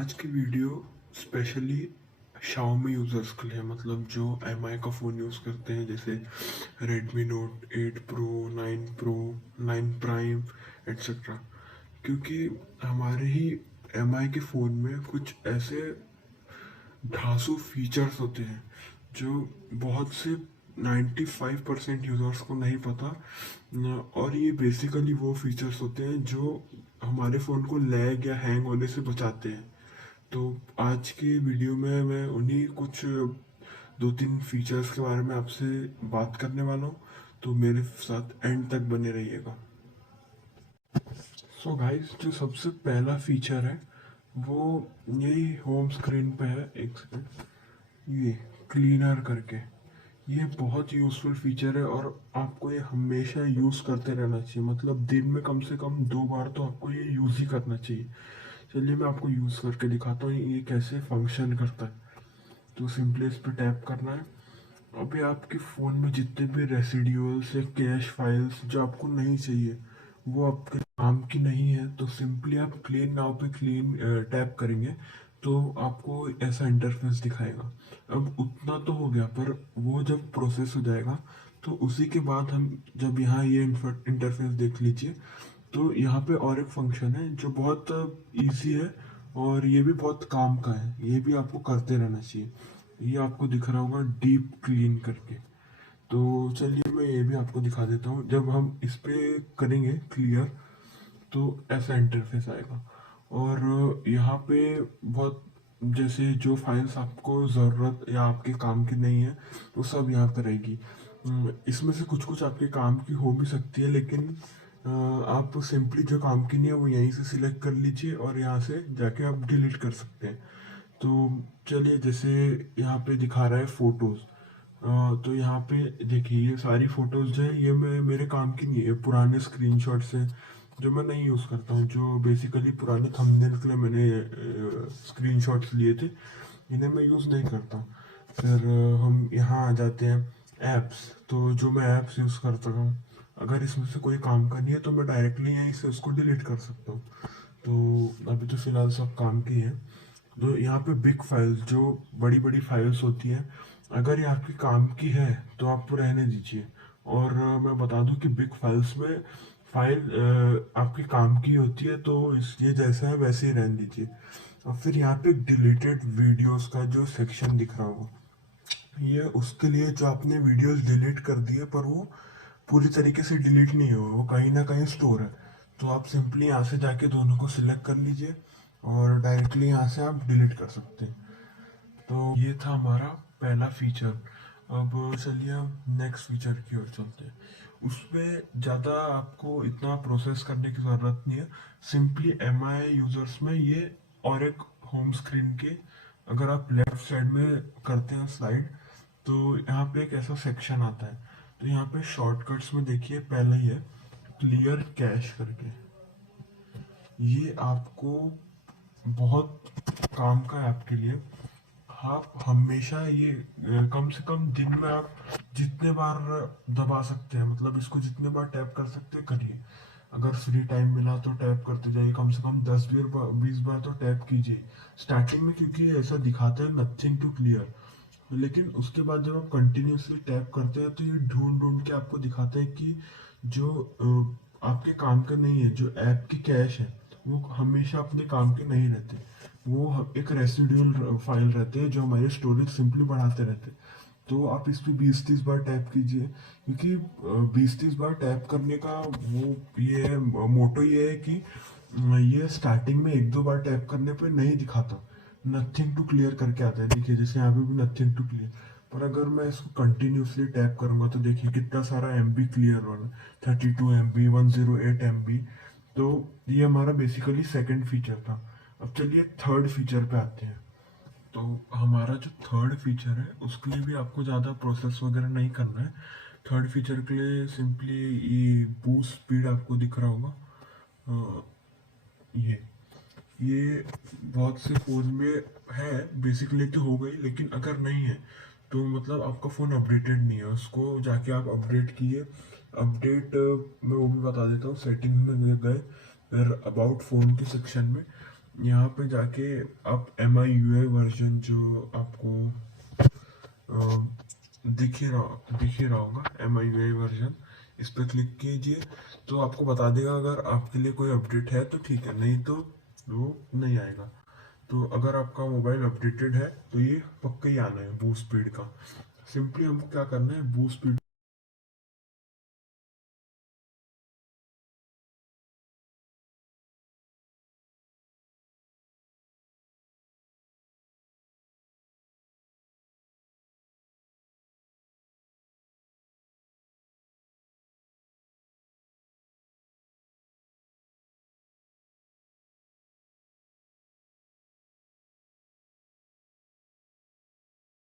आज की video specially Xiaomi users के लिए मतलब जो MI का फ़ोन यूज़ करते हैं जैसे Redmi Note 8 Pro, 9 Pro, 9 Prime etcetera. क्योंकि हमारे ही MI के फ़ोन में कुछ ऐसे ढांसू फीचर्स होते हैं जो बहुत से 95% यूज़र्स को नहीं पता और ये बेसिकली वो फीचर्स होते हैं जो हमारे फ़ोन को लैग या हैंग होने से बचाते हैं। तो आज के वीडियो में मैं उन्हीं कुछ दो तीन फीचर्स के बारे में आपसे बात करने वाला हूँ, तो मेरे साथ एंड तक बने रहिएगा। सो गाइस, जो सबसे पहला फीचर है वो यही होम स्क्रीन पे है। एक सेकंड, ये क्लीनर करके, ये बहुत यूज़फुल फीचर है और आपको ये हमेशा यूज़ करते रहना चाहिए। मतलब दिन में कम से कम 2 बार तो आपको ये यूज़ ही करना चाहिए। चलिए मैं आपको यूज़ करके दिखाता हूँ ये कैसे फंक्शन करता है। तो सिंपली इस पर टैप करना है। अभी आपके फ़ोन में जितने भी रेसिड्यूल्स या कैश फाइल्स जो आपको नहीं चाहिए, वो आपके काम की नहीं है, तो सिंपली आप क्लीन नाउ पे क्लीन टैप करेंगे तो आपको ऐसा इंटरफेस दिखाएगा। अब उतना तो हो गया, पर वो जब प्रोसेस हो जाएगा तो उसी के बाद हम जब यहाँ ये इंटरफेस देख लीजिए, तो यहाँ पे और एक फंक्शन है जो बहुत इजी है और ये भी बहुत काम का है। ये भी आपको करते रहना चाहिए। ये आपको दिख रहा होगा डीप क्लीन करके। तो चलिए मैं ये भी आपको दिखा देता हूँ। जब हम इस पे करेंगे क्लियर तो ऐसा इंटरफेस आएगा और यहाँ पे बहुत जैसे जो फाइल्स आपको ज़रूरत या आपके काम की नहीं है वो सब यहाँ पर रहेगी। इसमें से कुछ कुछ आपके काम की हो भी सकती है, लेकिन आप सिंपली जो काम की नहीं है वो यहीं से सिलेक्ट कर लीजिए और यहाँ से जाके आप डिलीट कर सकते हैं। तो चलिए, जैसे यहाँ पे दिखा रहा है फोटोज, तो यहाँ पे देखिए ये सारी फोटोज जो है ये मेरे काम की नहीं है, पुराने स्क्रीनशॉट्स हैं जो मैं नहीं यूज़ करता हूँ, जो बेसिकली पुराने थंबनेल के लिए मैंने स्क्रीनशॉट्स लिए थे, इन्हें मैं यूज़ नहीं करता। फिर हम यहाँ आ जाते हैं ऐप्स। तो जो मैं ऐप्स यूज़ करता हूँ, अगर इसमें से कोई काम का नहीं है तो मैं डायरेक्टली यहीं से उसको डिलीट कर सकता हूँ। तो अभी तो फिलहाल सब काम की है। तो यहाँ पे बिग फाइल्स, जो बड़ी बड़ी फाइल्स होती हैं, अगर ये आपकी काम की है तो आप रहने दीजिए। और मैं बता दूं कि बिग फाइल्स में फाइल आपके काम की होती है, तो ये जैसा है वैसे ही रहने दीजिए। और फिर यहाँ पे डिलीटेड वीडियोस का जो सेक्शन दिख रहा होगा, ये उसके लिए जो आपने वीडियोस डिलीट कर दिए पर वो पूरी तरीके से डिलीट नहीं हुए, वो कहीं ना कहीं स्टोर है। तो आप सिंपली यहाँ से जाके दोनों को सिलेक्ट कर लीजिए और डायरेक्टली यहाँ से आप डिलीट कर सकते हैं। तो ये था हमारा पहला फीचर। अब चलिए हम नेक्स्ट फीचर की ओर चलते हैं। उसमें ज़्यादा आपको इतना प्रोसेस करने की ज़रूरत नहीं है। सिंपली MI यूज़र्स में ये और एक होम स्क्रीन के, अगर आप लेफ्ट साइड में करते हैं स्लाइड, तो यहाँ पे एक ऐसा सेक्शन आता है। तो यहाँ पे शॉर्टकट्स में देखिए पहले ही है क्लियर कैश करके। ये आपको बहुत काम का है आपके लिए। आप हमेशा ये कम से कम दिन में आप जितने बार दबा सकते हैं, मतलब इसको जितने बार टैप कर सकते हैं करिए। अगर फ्री टाइम मिला तो टैप करते जाइए, कम से कम 10 20 बार तो टैप कीजिए स्टार्टिंग में, क्योंकि ये ऐसा दिखाता है नथिंग टू क्लियर। लेकिन उसके बाद जब आप कंटिन्यूसली टैप करते हैं तो ये ढूंढ ढूंढ के आपको दिखाता है कि जो आपके काम का नहीं है, जो ऐप की कैश है, वो हमेशा अपने काम के नहीं रहते। वो एक रेसिड्यूल फाइल रहते हैं जो हमारे स्टोरेज सिंपली बढ़ाते रहते हैं। तो आप इस पे 20 30 बार टैप कीजिए, क्योंकि 20 30 बार टैप करने का वो ये है, मोटो ये है कि ये स्टार्टिंग में 1 2 बार टैप करने पे नहीं दिखाता, नथिंग टू क्लियर करके आता है। देखिए जैसे यहाँ पे भी नथिंग टू क्लियर, पर अगर मैं इसको कंटिन्यूसली टैप करूंगा तो देखिए कितना सारा MB क्लियर हो रहा है, 32 MB, 108 MB। तो ये हमारा बेसिकली सेकंड फीचर था। अब चलिए थर्ड फीचर पे आते हैं। तो हमारा जो थर्ड फीचर है उसके लिए भी आपको ज़्यादा प्रोसेस वगैरह नहीं करना है। थर्ड फीचर के लिए सिंपली ये बूस्ट स्पीड आपको दिख रहा होगा। अ, ये बहुत से फ़ोन में है, बेसिकली तो हो गई, लेकिन अगर नहीं है तो मतलब आपका फ़ोन अपडेटेड नहीं है, उसको जाके आप अपडेट किए। अपडेट मैं वो भी बता देता हूँ। सेटिंग में गए, फिर अबाउट फ़ोन के सेक्शन में यहाँ पे जाके आप MIUI वर्जन जो आपको दिख ही रहा होगा, MIUI वर्जन, इस पर क्लिक कीजिए तो आपको बता देगा। अगर आपके लिए कोई अपडेट है तो ठीक है, नहीं तो वो नहीं आएगा। तो अगर आपका मोबाइल अपडेटेड है तो ये पक्का ही आना है बूस्ट स्पीड का। सिंपली हमको क्या करना है, बूस्ट स्पीड